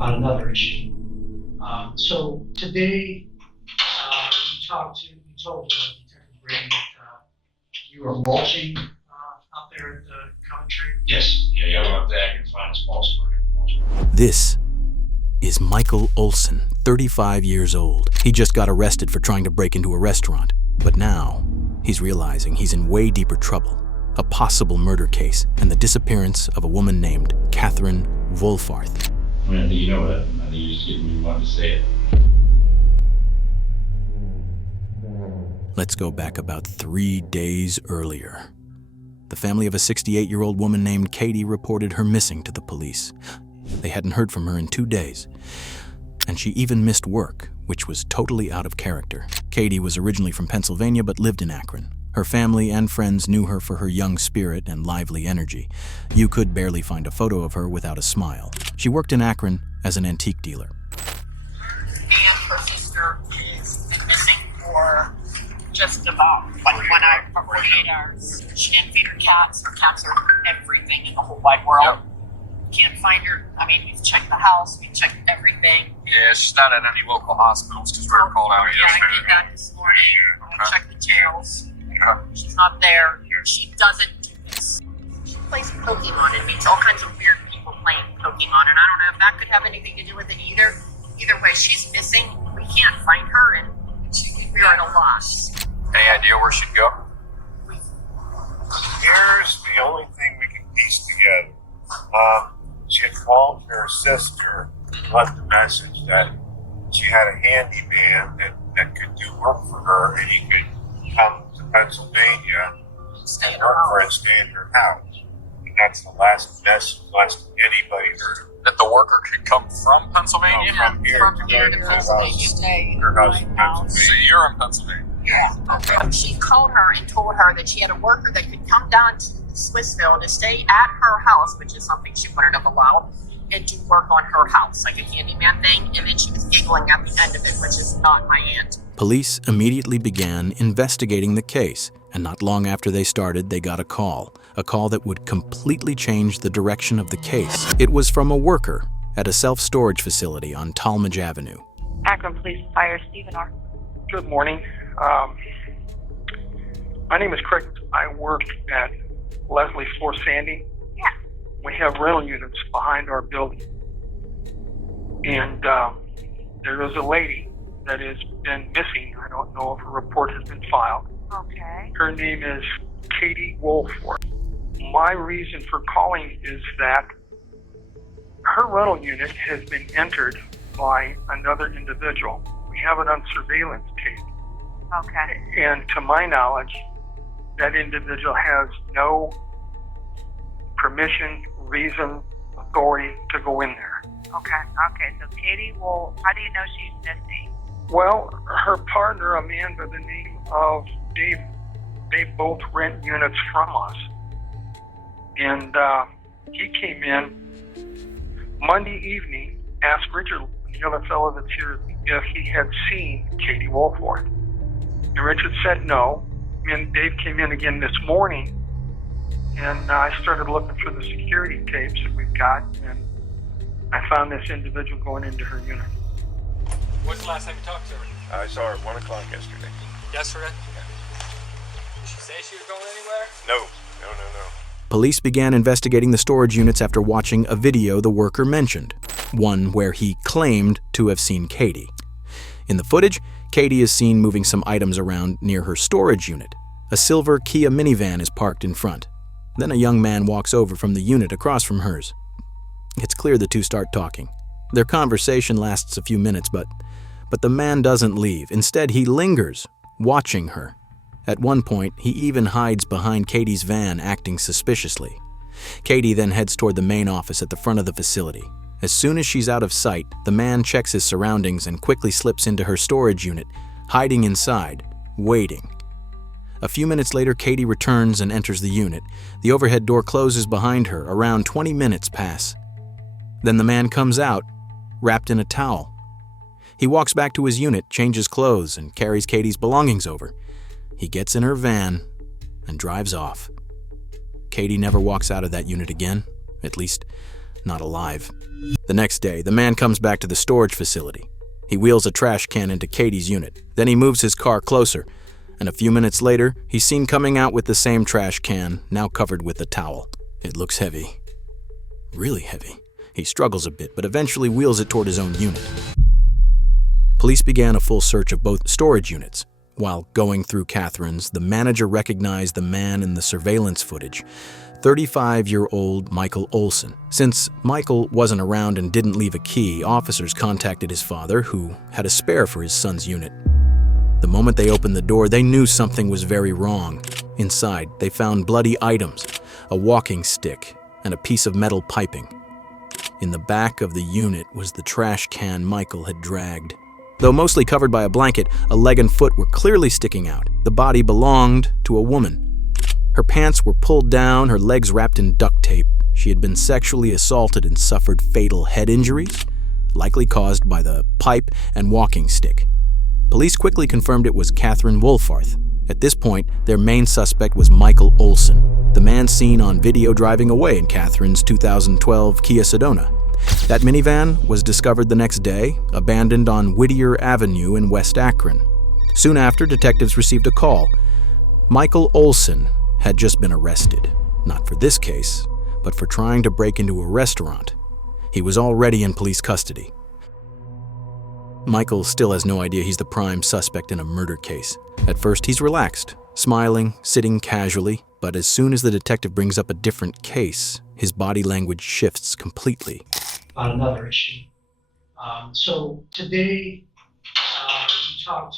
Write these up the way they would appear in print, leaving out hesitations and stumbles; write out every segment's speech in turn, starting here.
on another issue. So today, you told Detective Brady that you were mulching out there at the Coventry? Yes. Yeah, I went up there and found a small store. This is Michael Olson, 35 years old. He just got arrested for trying to break into a restaurant. But now, he's realizing he's in way deeper trouble. A possible murder case and the disappearance of a woman named Catherine Wolfarth. I think you know that. I think you just didn't want to say it. Let's go back about 3 days earlier. The family of a 68-year-old woman named Katie reported her missing to the police. They hadn't heard from her in 2 days. And she even missed work, which was totally out of character. Katie was originally from Pennsylvania but lived in Akron. Her family and friends knew her for her young spirit and lively energy. You could barely find a photo of her without a smile. She worked in Akron as an antique dealer. And her sister has been missing for just about 48 hours. She didn't feed her cats. Her cats are everything in the whole wide world. Can't find her. I mean, we've checked the house, we've checked everything. Yeah, she's not at any local hospitals because we were called out yesterday. I did that this morning. Okay. I checked the jails. Okay. She's not there. She doesn't do this. She plays Pokemon and meets all kinds of weird people playing Pokemon, and I don't know if that could have anything to do with it either. Either way, she's missing. We can't find her, and we are at a loss. Any idea where she'd go? Here's the only thing we can piece together. She had called her sister, left a message that she had a handyman that could do work for her, and he could come to Pennsylvania and work for her and stay in her house. And that's the last message anybody heard of. That the worker could come from Pennsylvania? No, from here to Pennsylvania. Stay her house in in my house. So Pennsylvania. you're in Pennsylvania? Yeah. She called her and told her that she had a worker that could come down to Swissville to stay at her house, which is something she wouldn't have allowed, and do work on her house, like a handyman thing. And then she was giggling at the end of it, which is not my aunt. Police immediately began investigating the case, and not long after they started, they got a call that would completely change the direction of the case. It was from a worker at a self-storage facility on Talmadge Avenue. Akron Police Fire, Stephen R. Good morning. My name is Craig. I work at Leslie Floor Sandy. Yeah. We have rental units behind our building. And there is a lady that has been missing. I don't know if a report has been filed. Okay. Her name is Katie Wolfarth. My reason for calling is that her rental unit has been entered by another individual. We have it on surveillance tape. Okay. And to my knowledge, that individual has no permission, reason, authority to go in there. Okay. So Katie, how do you know she's missing? Well, her partner, a man by the name of Dave, they both rent units from us. And he came in Monday evening, asked Richard, the other fellow that's here, if he had seen Katie Wolfarth. And Richard said no. And Dave came in again this morning, and I started looking for the security tapes that we've got, and I found this individual going into her unit. When's the last time you talked to her? I saw her at 1 o'clock yesterday. Yesterday? Did she say she was going anywhere? No. Police began investigating the storage units after watching a video the worker mentioned, one where he claimed to have seen Katie. In the footage, Katie is seen moving some items around near her storage unit. A silver Kia minivan is parked in front. Then a young man walks over from the unit across from hers. It's clear the two start talking. Their conversation lasts a few minutes, but the man doesn't leave. Instead, he lingers, watching her. At one point, he even hides behind Katie's van, acting suspiciously. Katie then heads toward the main office at the front of the facility. As soon as she's out of sight, the man checks his surroundings and quickly slips into her storage unit, hiding inside, waiting. A few minutes later, Katie returns and enters the unit. The overhead door closes behind her. Around 20 minutes pass. Then the man comes out, wrapped in a towel. He walks back to his unit, changes clothes, and carries Katie's belongings over. He gets in her van and drives off. Katie never walks out of that unit again, at least not alive. The next day, the man comes back to the storage facility. He wheels a trash can into Katie's unit. Then he moves his car closer, and a few minutes later, he's seen coming out with the same trash can, now covered with a towel. It looks heavy. Really heavy. He struggles a bit, but eventually wheels it toward his own unit. Police began a full search of both storage units. While going through Catherine's, the manager recognized the man in the surveillance footage, 35-year-old Michael Olson. Since Michael wasn't around and didn't leave a key, officers contacted his father, who had a spare for his son's unit. The moment they opened the door, they knew something was very wrong. Inside, they found bloody items, a walking stick, and a piece of metal piping. In the back of the unit was the trash can Michael had dragged. Though mostly covered by a blanket, a leg and foot were clearly sticking out. The body belonged to a woman. Her pants were pulled down, her legs wrapped in duct tape. She had been sexually assaulted and suffered fatal head injuries, likely caused by the pipe and walking stick. Police quickly confirmed it was Catherine Wolfarth. At this point, their main suspect was Michael Olson, the man seen on video driving away in Catherine's 2012 Kia Sedona. That minivan was discovered the next day, abandoned on Whittier Avenue in West Akron. Soon after, detectives received a call. Michael Olson had just been arrested, not for this case, but for trying to break into a restaurant. He was already in police custody. Michael still has no idea he's the prime suspect in a murder case. At first, he's relaxed, smiling, sitting casually, but as soon as the detective brings up a different case, his body language shifts completely. On another issue. So today, you told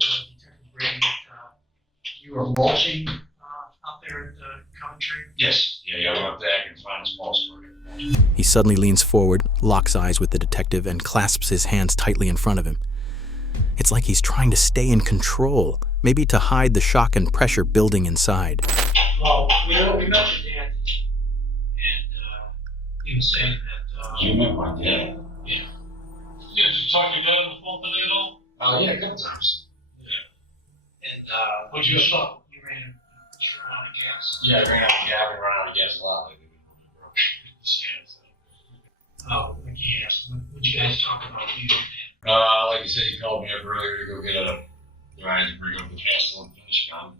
Detective Brady that you were mulching out there at the Coventry? Yes, yeah, I went up there, I can find a small story. He suddenly leans forward, locks eyes with the detective, and clasps his hands tightly in front of him. It's like he's trying to stay in control, maybe to hide the shock and pressure building inside. Well, we met your dad, and he was saying that. You met my dad? Yeah. Yeah, did you talk to your dad on the phone today at all? Yeah, a couple times. Yeah. And, What'd you stop? You ran out of gas? Yeah, I ran out of gas, I ran out of gas a lot. Like he asked, what'd you guys talk about? Like you said, he called me up earlier to go get a ride to bring up the castle and finish gun.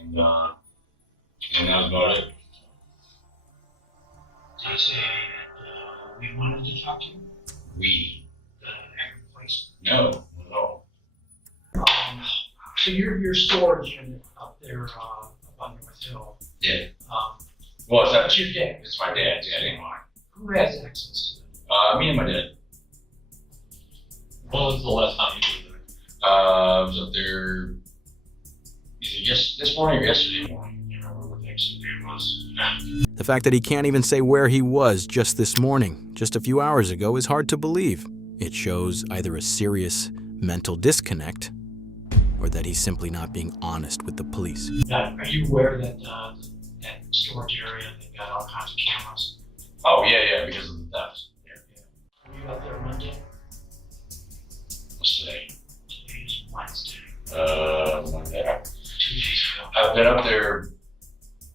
And that was about it. Did he say that we wanted to talk to you? We? The Akron place? No, not at all. So your storage unit up there up on North Hill. Yeah. Well, it's That's your dad. It's my dad's, yeah, it ain't mine. Who has access to it? Me and my dad. When was the last time you were there? I was up there either this morning or yesterday morning. I can't remember what the actual day it was. The fact that he can't even say where he was just this morning, just a few hours ago, is hard to believe. It shows either a serious mental disconnect or that he's simply not being honest with the police. Now, are you aware that that storage area, they've got all kinds of cameras? Oh, yeah, because of the theft. Were you up there Monday? What's today? Today's Wednesday. Monday. 2 days ago. I've been up there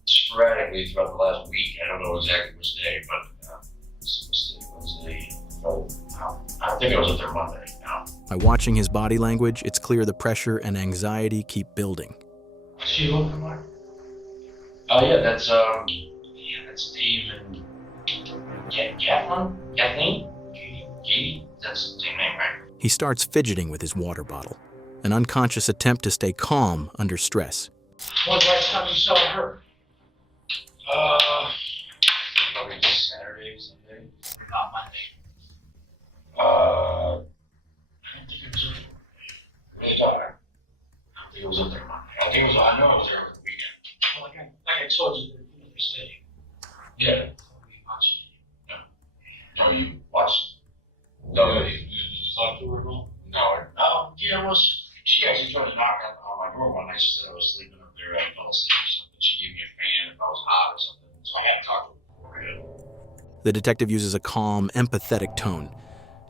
sporadically throughout the last week. I don't know exactly which day, but Wednesday. I think I was up there Monday. No. By watching his body language, it's clear the pressure and anxiety keep building. She looking like? Yeah, that's Steve and Kathleen? Katie? That's the same name, right? He starts fidgeting with his water bottle, an unconscious attempt to stay calm under stress. When's the last time you saw her? Probably Saturday or Sunday. Not Monday. I don't think it was up there. Really tired. I don't think it was up there Monday. I know it was there over the weekend. Well, like I told you, they're sitting. Yeah. We watched it. No, you watched. No, Did you talk to her at all? No. Yeah, well, she actually tried to knock on my door one night. She said I was sleeping up there. I fell asleep or something. She gave me a fan if I was hot or something. So I had to talk to her. The detective uses a calm, empathetic tone,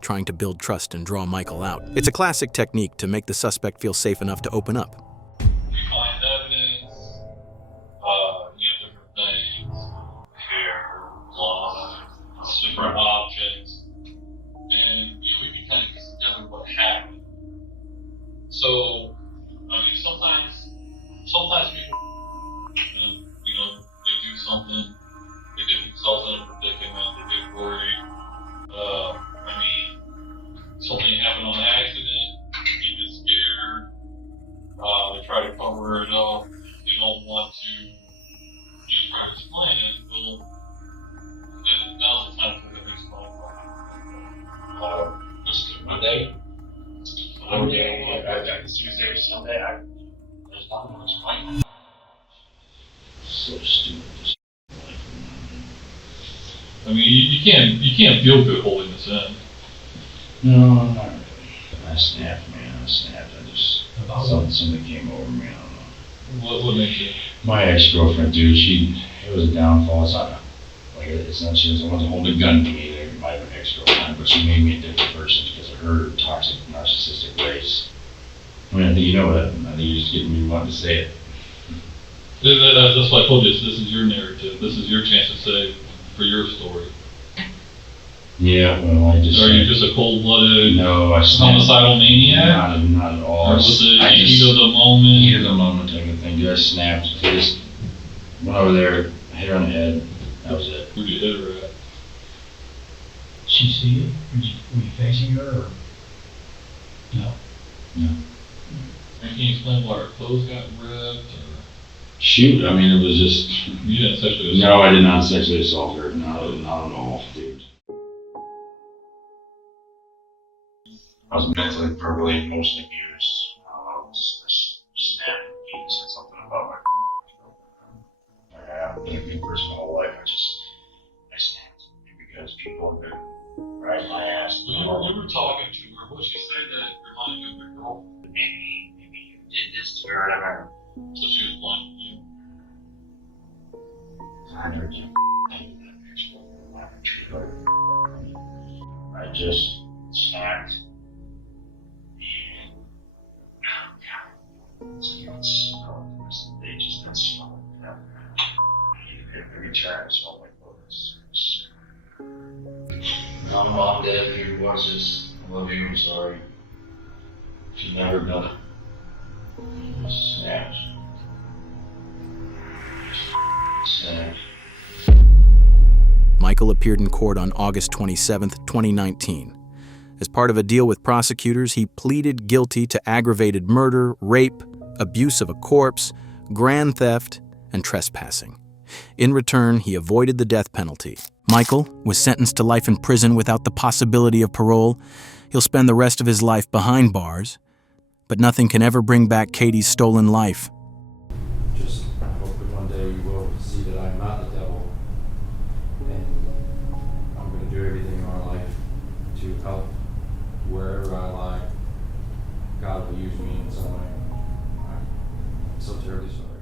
trying to build trust and draw Michael out. It's a classic technique to make the suspect feel safe enough to open up. Find evidence, different things, hair, blood, super One day, I got Tuesday or Sunday, there's nothing else playing. So stupid. I mean, you can't feel good holding this in. No, not really. I snapped, man. I snapped. Something came over me. I don't know. What makes you? My ex-girlfriend, dude, it was a downfall. It's not she wasn't holding a gun to me. It might have been ex-girlfriend, but she made me a different person because of her toxic, narcissistic race. I mean, I think you know that. I think you're just getting me wanting to say it. That's why I told you this is your narrative. This is your chance to say for your story. Yeah, well, Are you just a cold-blooded, homicidal maniac? Not at all. Or was it heat of the moment? Heat of the moment type of thing. Just snapped. Just went over there, hit her on the head. That was it. Where'd you hit her at? Did she see you? Were you facing her or? No. No. And can you explain why her clothes got ripped? Or? Shoot, I mean, it was just. You didn't sexually assault her? No, I did not sexually assault her. Not at all, dude. I was mentally, verbally, emotionally abused. Just snapping. He said something about my I've been a good person my whole life. I snapped because people have been right my ass. You were talking to her. What she said that reminded you of your girlfriend? Maybe you did this to her, whatever. So she was blaming you. I never did. I just snapped. They just didn't smell it. Every time I smelled like bullets. No, Mom, Dad, if your voices, I love you, I'm sorry. Should never have done it. Snaps. Snaps. Michael appeared in court on August 27, 2019. As part of a deal with prosecutors, he pleaded guilty to aggravated murder, rape, abuse of a corpse, grand theft, and trespassing. In return, he avoided the death penalty. Michael was sentenced to life in prison without the possibility of parole. He'll spend the rest of his life behind bars, but nothing can ever bring back Katie's stolen life. Just hope that one day you will see that I'm not the devil, and I'm going to do everything in my life to help wherever I lie. God will use me in some way. I'm so terribly sorry.